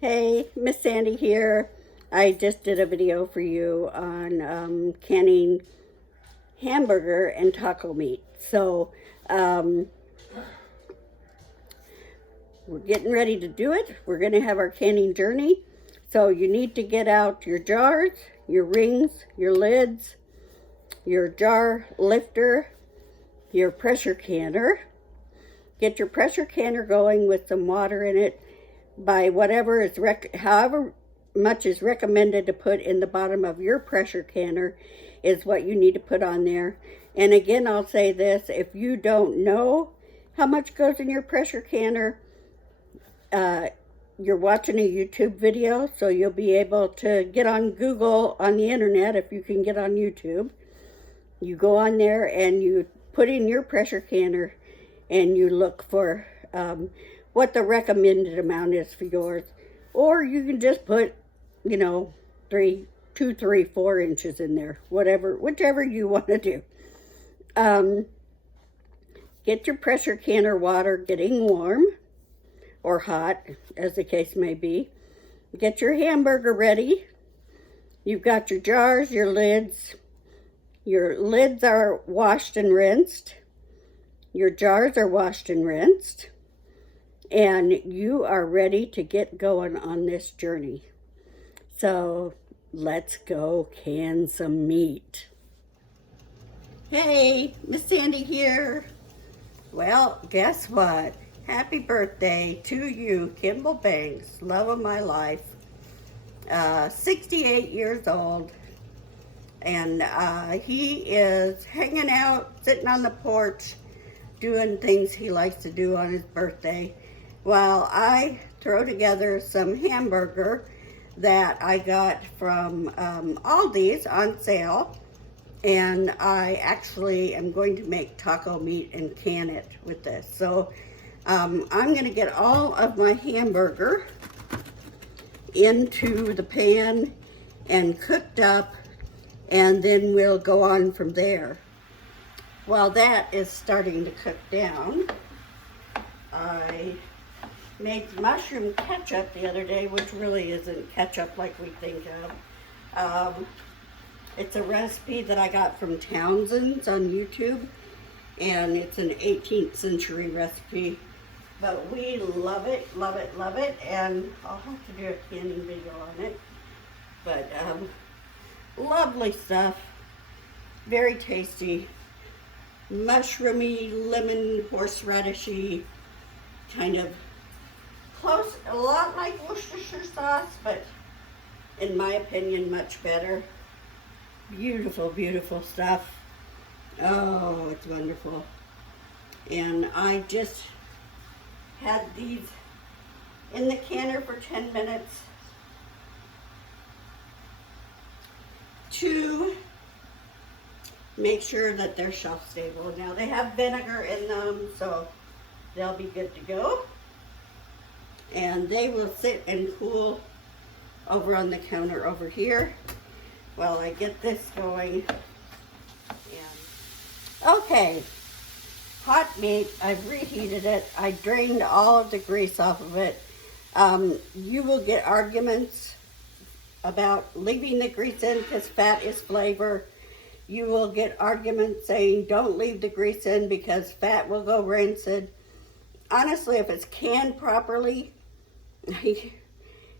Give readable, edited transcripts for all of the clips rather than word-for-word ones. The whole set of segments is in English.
Hey, Miss Sandy here. I just did a video for you on canning hamburger and taco meat. So we're getting ready to do it. We're going to have our canning journey. So you need to get out your jars, your rings, your lids, your jar lifter, your pressure canner. Get your pressure canner going with some water in it by whatever is however much is recommended to put in the bottom of your pressure canner is what you need to put on there. And again, I'll say this, if you don't know how much goes in your pressure canner, you're watching a YouTube video, so you'll be able to get on Google on the internet if you can get on YouTube. You go on there and you put in your pressure canner and you look for what the recommended amount is for yours. Or you can just put, 2, 3, 4 inches in there, whichever you want to do. Get your pressure canner water getting warm or hot, as the case may be. Get your hamburger ready. You've got your jars, your lids. Your lids are washed and rinsed. Your jars are washed and rinsed. And you are ready to get going on this journey. So let's go can some meat. Hey, Miss Sandy here. Well, guess what? Happy birthday to you, Kimball Banks, love of my life. 68 years old. And he is hanging out, sitting on the porch, doing things he likes to do on his birthday, while I throw together some hamburger that I got from Aldi's on sale. And I actually am going to make taco meat and can it with this. So I'm going to get all of my hamburger into the pan and cooked up, and then we'll go on from there. While that is starting to cook down, I made mushroom ketchup the other day, which really isn't ketchup like we think of. It's a recipe that I got from Townsend's on YouTube, and it's an 18th century recipe. But we love it, love it, love it, and I'll have to do a canning video on it. But lovely stuff, very tasty, mushroomy, lemon, horseradishy, kind of close, a lot like Worcestershire sauce, but in my opinion, much better. Beautiful, beautiful stuff. Oh, it's wonderful. And I just had these in the canner for 10 minutes to make sure that they're shelf stable. Now they have vinegar in them, so they'll be good to go. And they will sit and cool over on the counter over here while I get this going. And okay, hot meat, I've reheated it. I drained all of the grease off of it. You will get arguments about leaving the grease in because fat is flavor. You will get arguments saying don't leave the grease in because fat will go rancid. Honestly, if it's canned properly,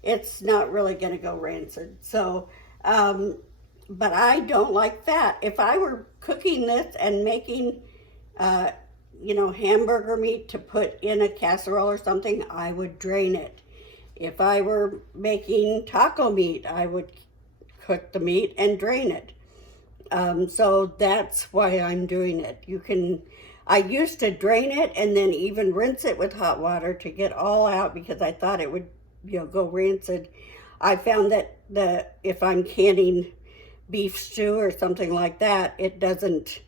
it's not really going to go rancid. So, but I don't like fat. If I were cooking this and making, hamburger meat to put in a casserole or something, I would drain it. If I were making taco meat, I would cook the meat and drain it. So that's why I'm doing it. I used to drain it and then even rinse it with hot water to get all out because I thought it would, go rancid. I found that if I'm canning beef stew or something like that, it doesn't,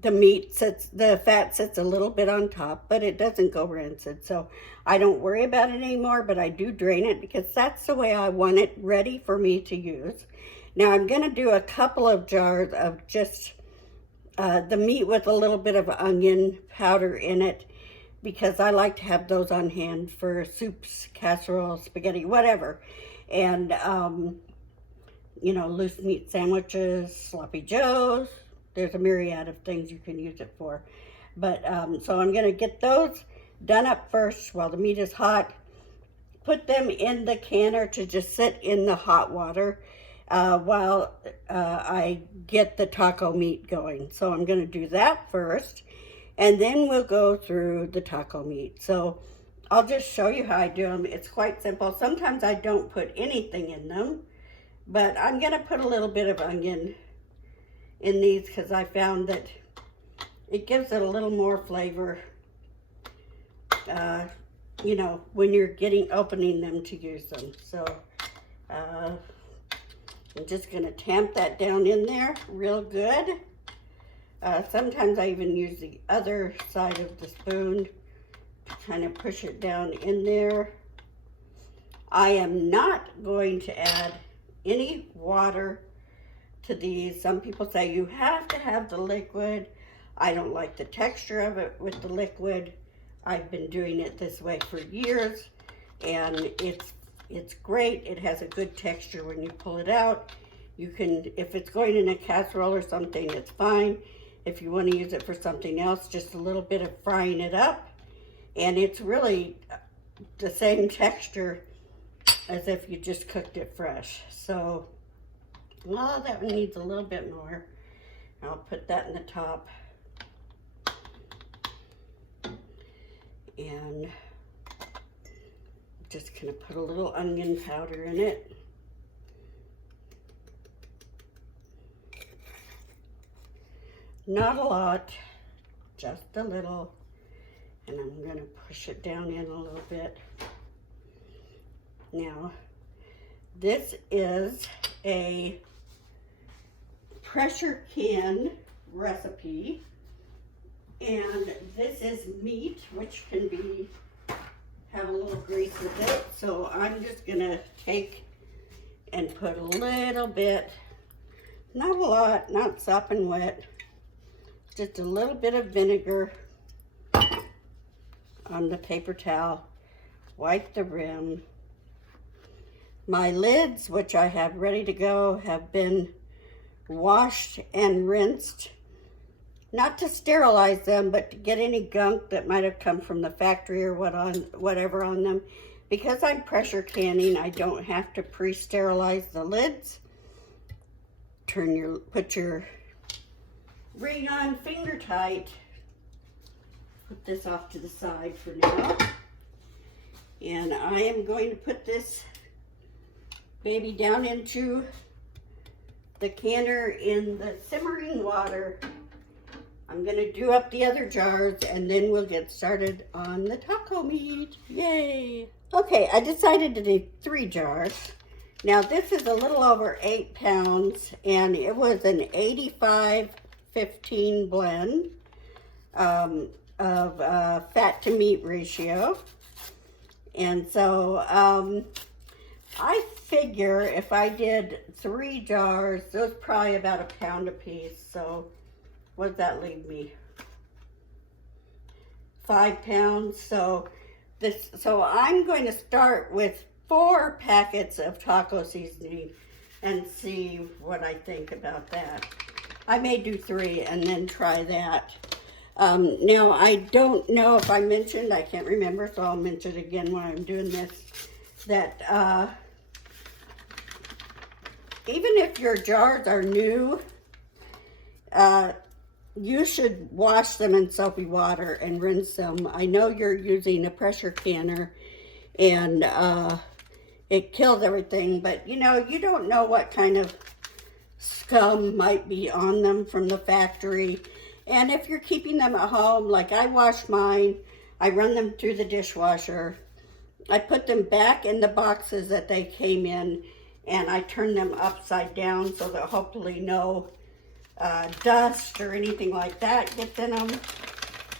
the fat sits a little bit on top, but it doesn't go rancid. So I don't worry about it anymore, but I do drain it because that's the way I want it ready for me to use. Now I'm going to do a couple of jars of just the meat with a little bit of onion powder in it because I like to have those on hand for soups, casseroles, spaghetti, whatever. And, you know, loose meat sandwiches, sloppy joes. There's a myriad of things you can use it for. But, so I'm going to get those done up first while the meat is hot. Put them in the canner to just sit in the hot water while I get the taco meat going. So I'm going to do that first, and then we'll go through the taco meat. So I'll just show you how I do them. It's quite simple. Sometimes I don't put anything in them, but I'm going to put a little bit of onion in these because I found that it gives it a little more flavor, you know, when you're opening them to use them. So I'm just going to tamp that down in there real good. Sometimes I even use the other side of the spoon to kind of push it down in there. I am not going to add any water to these. Some people say you have to have the liquid. I don't like the texture of it with the liquid. I've been doing it this way for years, and it's great. It has a good texture when you pull it out. You can, if it's going in a casserole or something, it's fine. If you want to use it for something else, just a little bit of frying it up, and it's really the same texture as if you just cooked it fresh. So, well, that one needs a little bit more. I'll put that in the top. And just gonna put a little onion powder in it. Not a lot, just a little. And I'm gonna push it down in a little bit. Now, this is a pressure can recipe. And this is meat, which can have a little grease with it. So I'm just gonna take and put a little bit, not a lot, not sopping wet, just a little bit of vinegar on the paper towel. Wipe the rim. My lids, which I have ready to go, have been washed and rinsed. Not to sterilize them, but to get any gunk that might have come from the factory or whatever on them. Because I'm pressure canning, I don't have to pre-sterilize the lids. Put your ring on finger tight. Put this off to the side for now. And I am going to put this baby down into the canner in the simmering water. I'm gonna do up the other jars, and then we'll get started on the taco meat. Yay! Okay, I decided to do 3 jars. Now this is a little over 8 pounds, and it was an 85-15 blend of fat to meat ratio. And so I figure if I did 3 jars, those probably about a pound a piece. So what does that leave me? 5 pounds. So I'm going to start with 4 packets of taco seasoning and see what I think about that. I may do 3 and then try that. Now I don't know if I mentioned, I can't remember, so I'll mention it again when I'm doing this, that even if your jars are new, you should wash them in soapy water and rinse them. I know you're using a pressure canner and it kills everything, but you know, you don't know what kind of scum might be on them from the factory. And if you're keeping them at home, like I wash mine, I run them through the dishwasher. I put them back in the boxes that they came in, and I turn them upside down so that hopefully no dust or anything like that gets in them.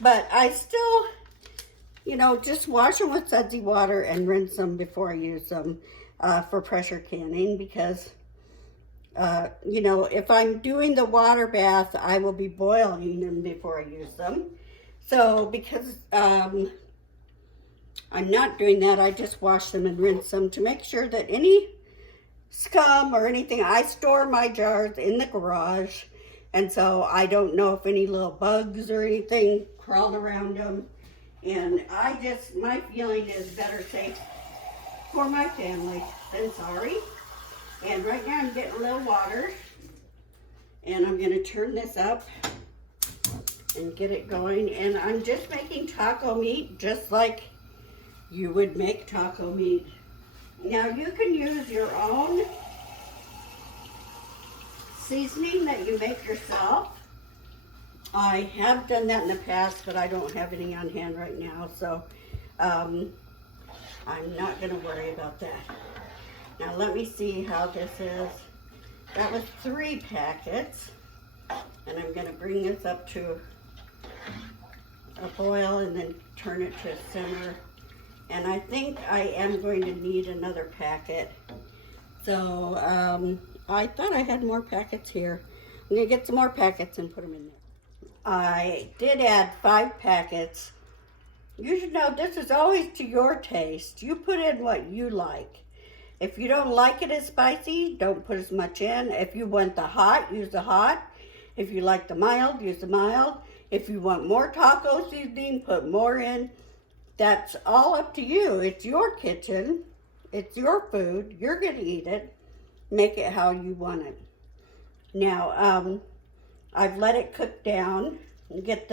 But I still, you know, just wash them with sudsy water and rinse them before I use them for pressure canning, because you know, if I'm doing the water bath, I will be boiling them before I use them. So because I'm not doing that, I just wash them and rinse them to make sure that any scum or anything, I store my jars in the garage, and so I don't know if any little bugs or anything crawled around them. And my feeling is better safe for my family than sorry. And right now I'm getting a little water, and I'm gonna turn this up and get it going. And I'm just making taco meat just like you would make taco meat. Now you can use your own seasoning that you make yourself. I have done that in the past, but I don't have any on hand right now, so I'm not going to worry about that. Now let me see how this is. That was 3 packets, and I'm going to bring this up to a boil and then turn it to a simmer. And I think I am going to need another packet. So I thought I had more packets here. I'm going to get some more packets and put them in there. I did add 5 packets. You should know this is always to your taste. You put in what you like. If you don't like it as spicy, don't put as much in. If you want the hot, use the hot. If you like the mild, use the mild. If you want more taco seasoning, put more in. That's all up to you. It's your kitchen. It's your food. You're going to eat it. Make it how you want it. Now, I've let it cook down and get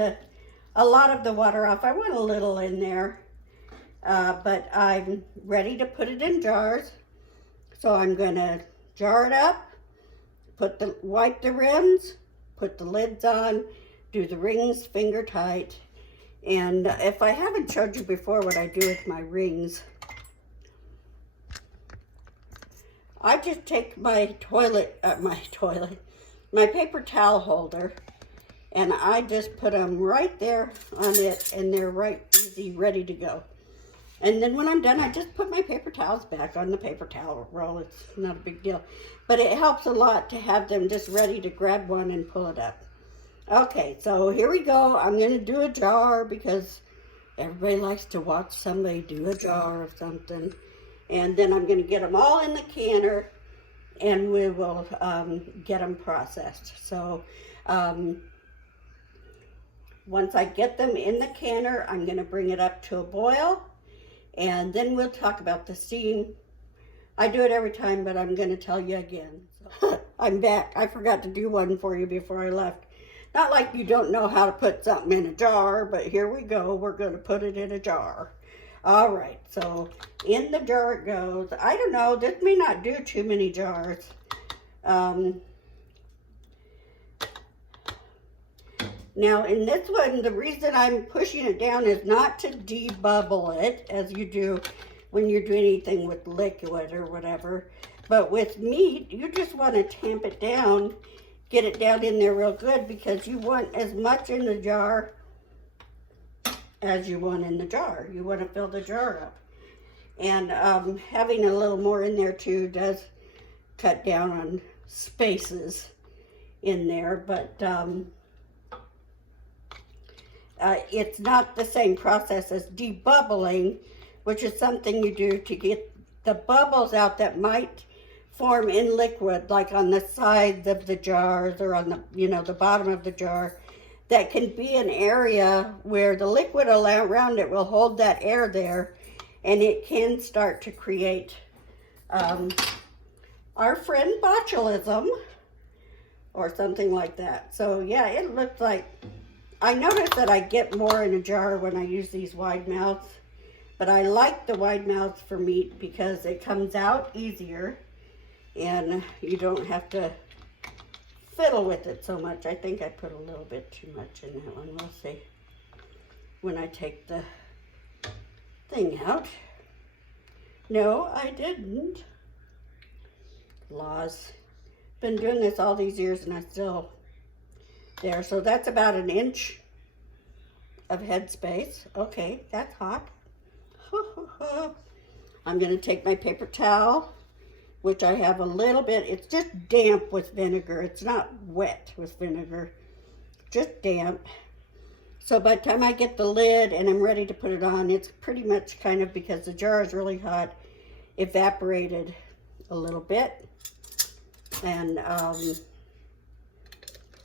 a lot of the water off. I want a little in there, but I'm ready to put it in jars. So I'm going to jar it up, wipe the rims, put the lids on, do the rings finger tight. And if I haven't showed you before what I do with my rings, I just take my paper towel holder, and I just put them right there on it, and they're right easy, ready to go. And then when I'm done, I just put my paper towels back on the paper towel roll. It's not a big deal, but it helps a lot to have them just ready to grab one and pull it up. Okay, so here we go. I'm going to do a jar because everybody likes to watch somebody do a jar of something. And then I'm going to get them all in the canner, and we will get them processed. So once I get them in the canner, I'm going to bring it up to a boil, and then we'll talk about the steam. I do it every time, but I'm going to tell you again. So, I'm back. I forgot to do one for you before I left. Not like you don't know how to put something in a jar, but here we go. We're going to put it in a jar. All right, so in the jar it goes. I don't know, this may not do too many jars. Now in this one, the reason I'm pushing it down is not to debubble it, as you do when you're doing anything with liquid or whatever. But with meat, you just want to tamp it down, get it down in there real good, because you want as much in the jar as you want in the jar. You want to fill the jar up. And having a little more in there too does cut down on spaces in there, but it's not the same process as debubbling, which is something you do to get the bubbles out that might form in liquid, like on the sides of the jars or on the, the bottom of the jar. That can be an area where the liquid around it will hold that air there, and it can start to create our friend botulism or something like that. So yeah, it looks like, I notice that I get more in a jar when I use these wide mouths, but I like the wide mouths for meat because it comes out easier and you don't have to fiddle with it so much. I think I put a little bit too much in that one. We'll see when I take the thing out. No, I didn't. Laws. Been doing this all these years and I still there. So that's about 1 inch of headspace. Okay, that's hot. I'm going to take my paper towel, which I have a little bit. It's just damp with vinegar. It's not wet with vinegar, just damp. So by the time I get the lid and I'm ready to put it on, it's pretty much kind of, because the jar is really hot, evaporated a little bit. And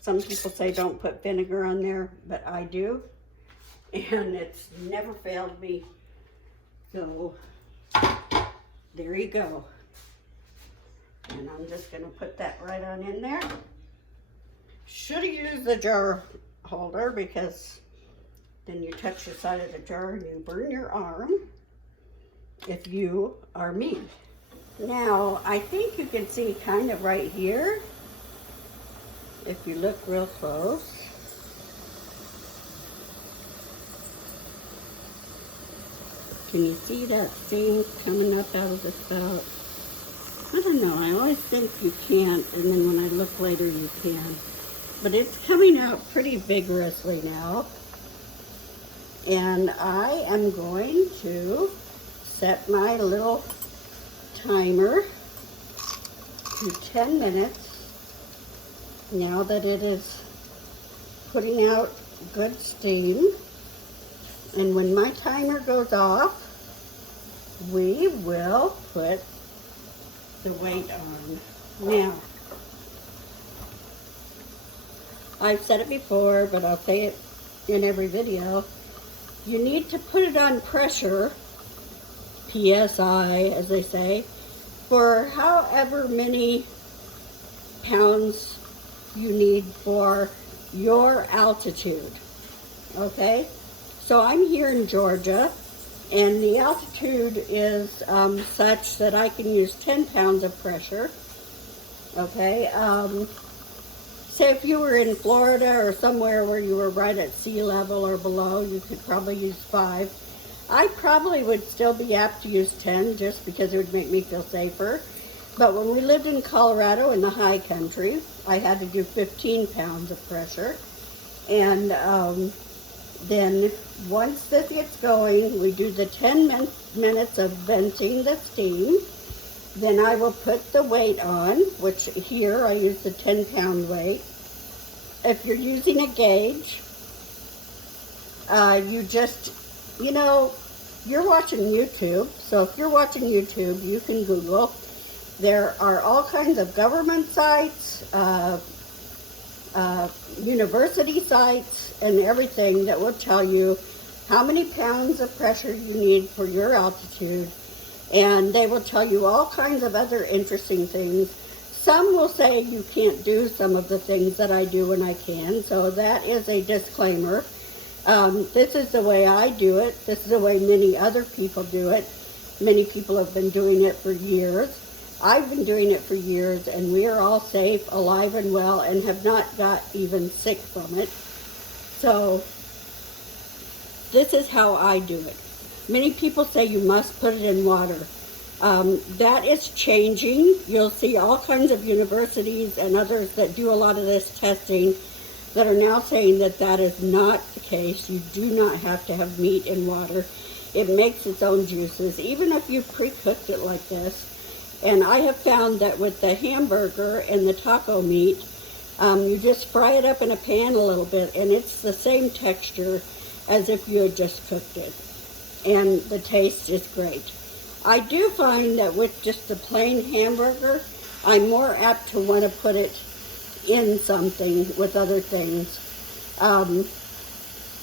some people say don't put vinegar on there, but I do. And it's never failed me. So there you go. And I'm just gonna put that right on in there. Should have used the jar holder, because then you touch the side of the jar and you burn your arm if you are me. Now, I think you can see kind of right here, if you look real close. Can you see that steam coming up out of the spout? I don't know, I always think you can't, and then when I look later you can. But it's coming out pretty vigorously now. And I am going to set my little timer to 10 minutes now that it is putting out good steam. And when my timer goes off, we will put the weight on. Now, I've said it before, but I'll say it in every video. You need to put it on pressure, PSI as they say, for however many pounds you need for your altitude. Okay? So I'm here in Georgia, and the altitude is such that I can use 10 pounds of pressure. Okay? Say if you were in Florida or somewhere where you were right at sea level or below, you could probably use 5. I probably would still be apt to use 10 just because it would make me feel safer. But when we lived in Colorado in the high country, I had to do 15 pounds of pressure. And then once this gets going, we do the 10 minutes of venting the steam. Then I will put the weight on, which here I use the 10-pound weight. If you're using a gauge, you just, you know, you're watching YouTube. So if you're watching YouTube, you can Google. There are all kinds of government sites, university sites, and everything that will tell you how many pounds of pressure you need for your altitude. And they will tell you all kinds of other interesting things. Some will say you can't do some of the things that I do when I can, so that is a disclaimer. This is the way I do it. This is the way many other people do it. Many people have been doing it for years. I've been doing it for years, and we are all safe, alive, and well, and have not got even sick from it. So this is how I do it. Many people say you must put it in water. That is changing. You'll see all kinds of universities and others that do a lot of this testing that are now saying that that is not the case. You do not have to have meat in water. It makes its own juices, even if you pre-cooked it like this. And I have found that with the hamburger and the taco meat, you just fry it up in a pan a little bit, and it's the same texture as if you had just cooked it. And the taste is great. I do find that with just the plain hamburger, I'm more apt to want to put it in something with other things.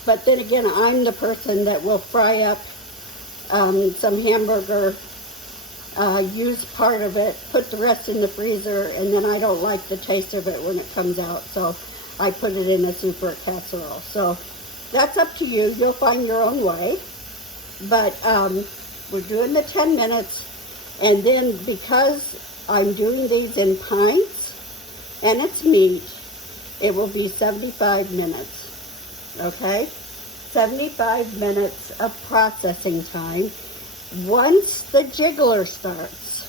But then again, I'm the person that will fry up some hamburger, use part of it, put the rest in the freezer, and then I don't like the taste of it when it comes out, so I put it in a soup or a casserole. So that's up to you. You'll find your own way. But we're doing the 10 minutes, and then because I'm doing these in pints and it's meat, it will be 75 minutes, okay? 75 minutes of processing time once the jiggler starts.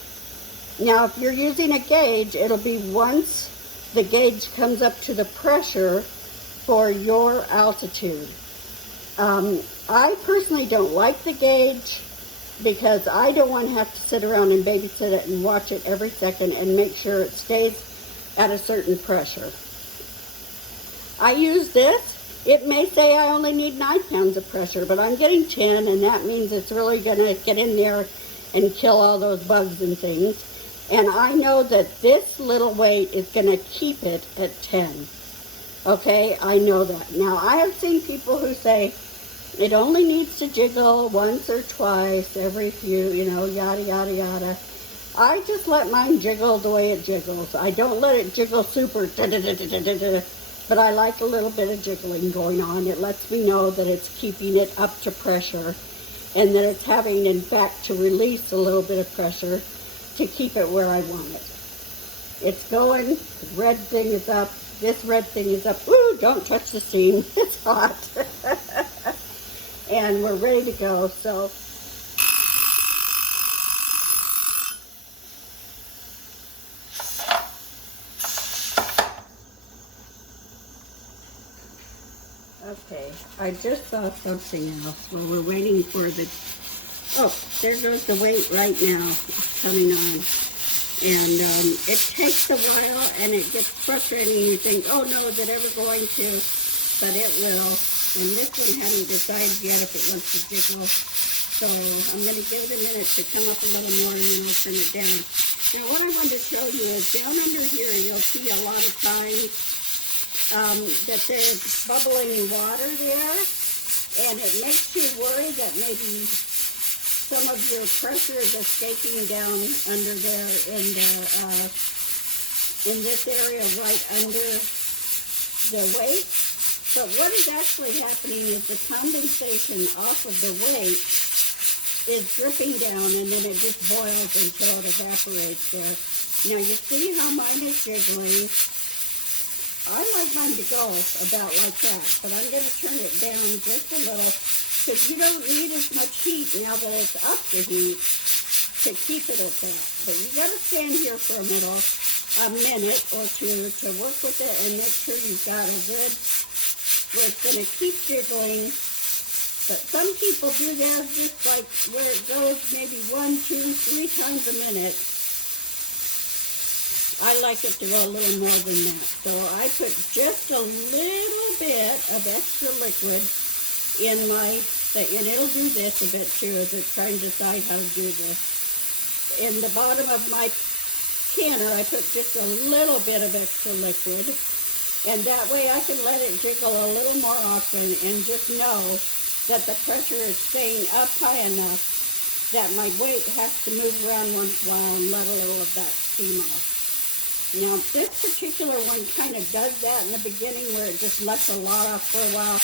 Now, if you're using a gauge, it'll be once the gauge comes up to the pressure for your altitude. I personally don't like the gauge because I don't want to have to sit around and babysit it and watch it every second and make sure it stays at a certain pressure. I use this It may say I only need 9 pounds of pressure, but I'm getting 10, and that means it's really gonna get in there and kill all those bugs and things. And I know that this little weight is gonna keep it at 10. Okay, I know that. Now, I have seen people who say it only needs to jiggle once or twice every few, yada, yada, yada. I just let mine jiggle the way it jiggles. I don't let it jiggle super, but I like a little bit of jiggling going on. It lets me know that it's keeping it up to pressure and that it's having, in fact, to release a little bit of pressure to keep it where I want it. It's going, the red thing is up, this red thing is up. Ooh, don't touch the steam, it's hot. And we're ready to go, so. Okay, I just saw something else while we're waiting for the, oh, there goes the weight right now. It's coming on. And it takes a while and it gets frustrating. You think, oh no, is it ever going to? But it will. And this one hadn't decided yet if it wants to jiggle. So I'm going to give it a minute to come up a little more and then we'll turn it down. Now what I wanted to show you is down under here you'll see a lot of times that there's bubbling water there, and it makes you worry that maybe some of your pressure is escaping down under there in this area right under the weight. But what is actually happening is the condensation off of the weight is dripping down, and then it just boils until it evaporates there. Now you see how mine is jiggling. I like mine to go about like that, but I'm going to turn it down just a little because you don't need as much heat now that it's up to heat to keep it at that. But you got to stand here for a minute or two to work with it and make sure you've got a good, where it's going to keep jiggling. But some people do that just like where it goes maybe 1, 2, 3 times a minute. I like it to go a little more than that. So I put just a little bit of extra liquid in my thing, and it'll do this a bit too as it's trying to decide how to do this. In the bottom of my canner, I put just a little bit of extra liquid, and that way I can let it jiggle a little more often and just know that the pressure is staying up high enough that my weight has to move around once in a while and let a little of that steam off. Now, this particular one kind of does that in the beginning where it just lets a lot off for a while,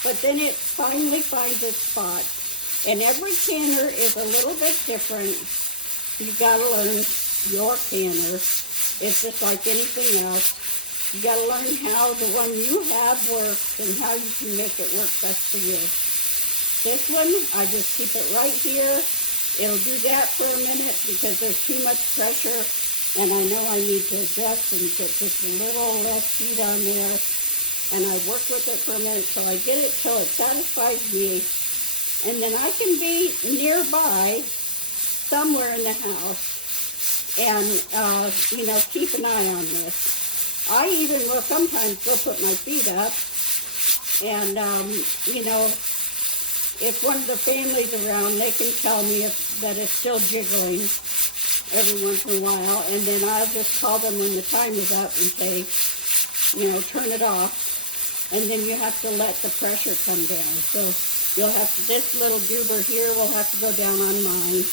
but then it finally finds its spot. And every canner is a little bit different. You've got to learn your canner. It's just like anything else. You got to learn how the one you have works and how you can make it work best for you. This one, I just keep it right here. It'll do that for a minute because there's too much pressure. And I know I need to adjust and get just a little less heat on there. And I work with it for a minute till I get it till it satisfies me. And then I can be nearby somewhere in the house and, keep an eye on this. I even will sometimes go put my feet up and, if one of the families around, they can tell me that it's still jiggling every once in a while, and then I'll just call them when the time is up and say, turn it off, and then you have to let the pressure come down. So you'll have to, this little goober here will have to go down on mine,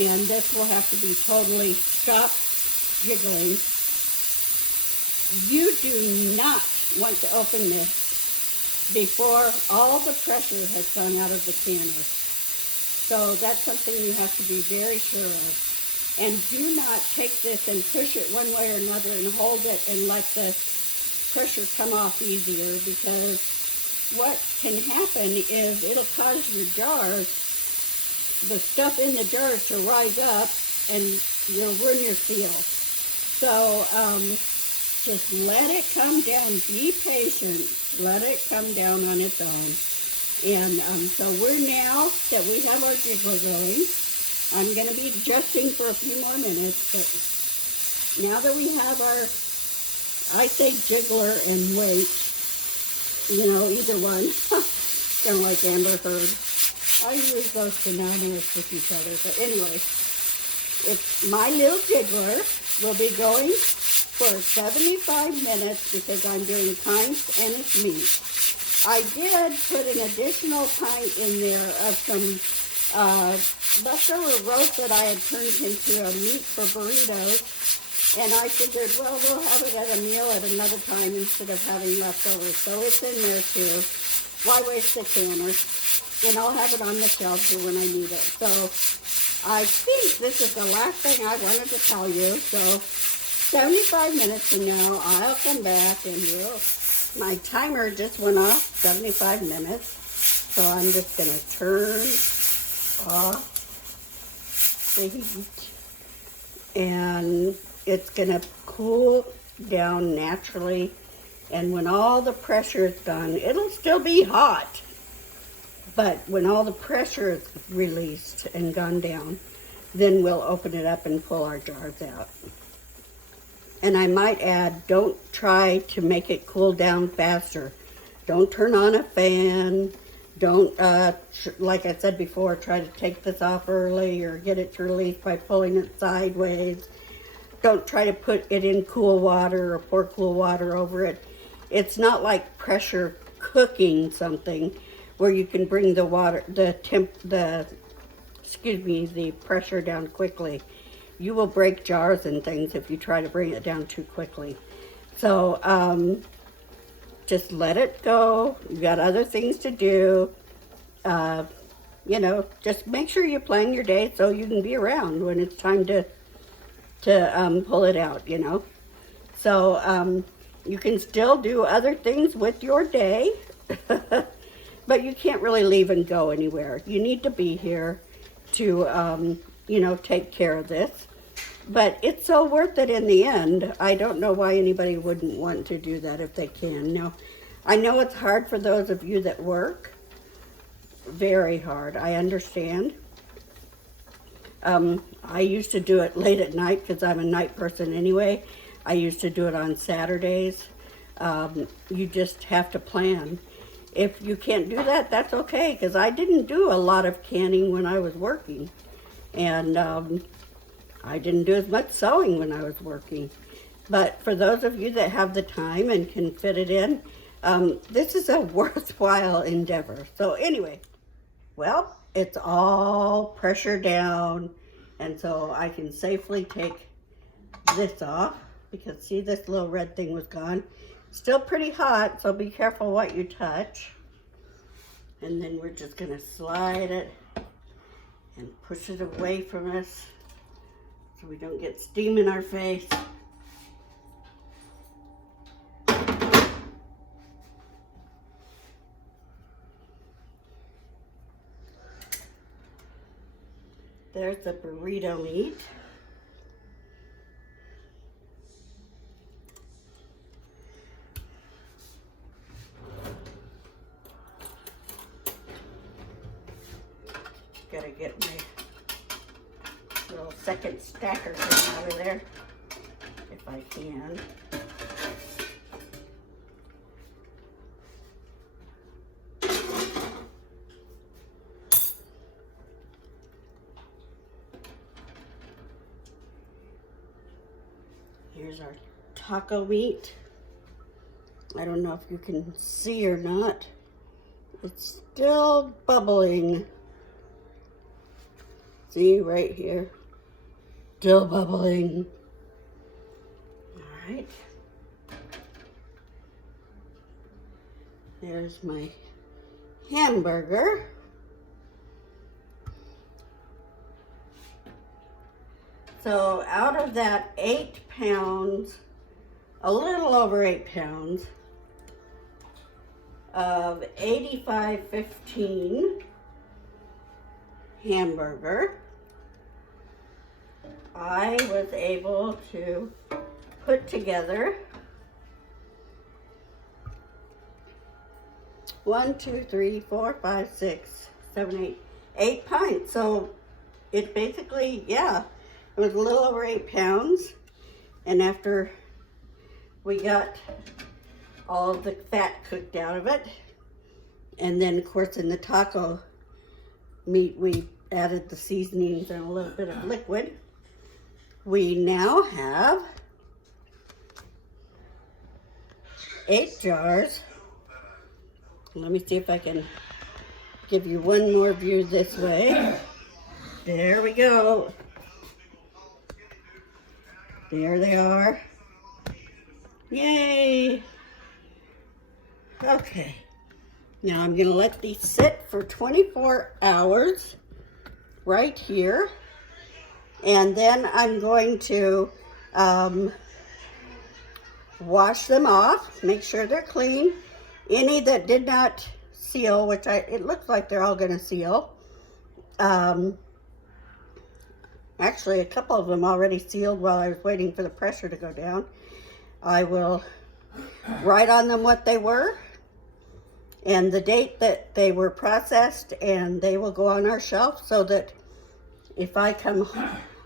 and this will have to be totally stopped jiggling. You do not want to open this before all the pressure has gone out of the canner. So that's something you have to be very sure of. And do not take this and push it one way or another and hold it and let the pressure come off easier, because what can happen is it'll cause your jars, the stuff in the jars, to rise up and you'll ruin your seal. So just let it come down. Be patient. Let it come down on its own. And so we're, now that we have our jiggle going, I'm going to be adjusting for a few more minutes, but now that we have our, I say jiggler and weight, you know, either one. Kind of like Amber Heard. I use those synonymous with each other. But anyway, it's my little jiggler will be going for 75 minutes because I'm doing pints and it's meat. I did put an additional pint in there of some leftover roast that I had turned into a meat for burritos. And I figured, well, we'll have it at a meal at another time instead of having leftovers. So it's in there too. Why waste the canner? And I'll have it on the shelf for when I need it. So I think this is the last thing I wanted to tell you. So 75 minutes from now, I'll come back and my timer just went off, 75 minutes. So I'm just going to turn off the heat. And it's going to cool down naturally. And when all the pressure is gone, it'll still be hot. But when all the pressure is released and gone down, then we'll open it up and pull our jars out. And I might add, don't try to make it cool down faster. Don't turn on a fan. Don't, like I said before, try to take this off early or get it to release by pulling it sideways. Don't try to put it in cool water or pour cool water over it. It's not like pressure cooking something where you can bring the water, the pressure down quickly. You will break jars and things if you try to bring it down too quickly. So just let it go. You got other things to do. You know, just make sure you plan your day so you can be around when it's time to pull it out, you know. So you can still do other things with your day, but you can't really leave and go anywhere. You need to be here to, you know, take care of this. But it's so worth it in the end. I don't know why anybody wouldn't want to do that if they can. Now, I know it's hard for those of you that work. Very hard. I understand. I used to do it late at night because I'm a night person anyway. I used to do it on Saturdays. You just have to plan. If you can't do that, that's okay, because I didn't do a lot of canning when I was working. And I didn't do as much sewing when I was working. But for those of you that have the time and can fit it in, this is a worthwhile endeavor. So anyway, well, it's all pressure down, and so I can safely take this off, because see, this little red thing was gone. Still pretty hot, so be careful what you touch. And then we're just gonna slide it and push it away from us so we don't get steam in our face. There's the burrito meat. Gotta get my little second stacker thing out of there, if I can. Here's our taco meat. I don't know if you can see or not. It's still bubbling. See, right here. Still bubbling. All right. There's my hamburger. So out of that 8 pounds, a little over 8 pounds of 85/15 hamburger, I was able to put together 8 pints. So it basically, yeah, it was a little over 8 pounds. And after we got all the fat cooked out of it. And then, of course, in the taco meat, we added the seasonings and a little bit of liquid. We now have 8 jars. Let me see if I can give you one more view this way. There we go. There they are. Yay! Okay. Now I'm going to let these sit for 24 hours right here. And then I'm going to wash them off, make sure they're clean. Any that did not seal, which it looks like they're all going to seal. Actually, a couple of them already sealed while I was waiting for the pressure to go down. I will write on them what they were and the date that they were processed, and they will go on our shelf so that if I come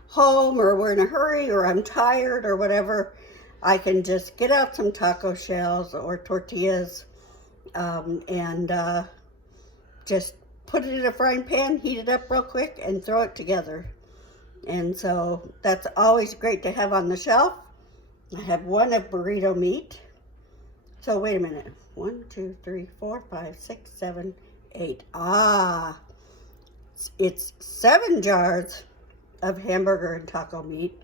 home or we're in a hurry or I'm tired or whatever, I can just get out some taco shells or tortillas and just put it in a frying pan, heat it up real quick, and throw it together. And so that's always great to have on the shelf. I have one of burrito meat. So wait a minute. 1, 2, 3, 4, 5, 6, 7, 8. It's 7 jars of hamburger and taco meat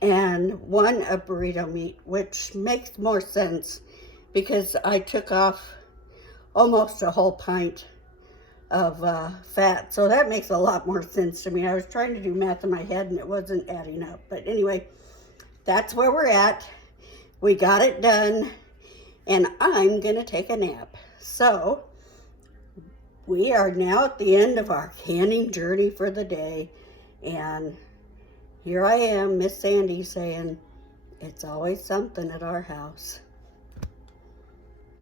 and 1 of burrito meat, which makes more sense because I took off almost a whole pint of fat. So that makes a lot more sense to me. I was trying to do math in my head and it wasn't adding up. But anyway, that's where we're at. We got it done and I'm gonna take a nap. So we are now at the end of our canning journey for the day. And here I am, Miss Sandy, saying, it's always something at our house.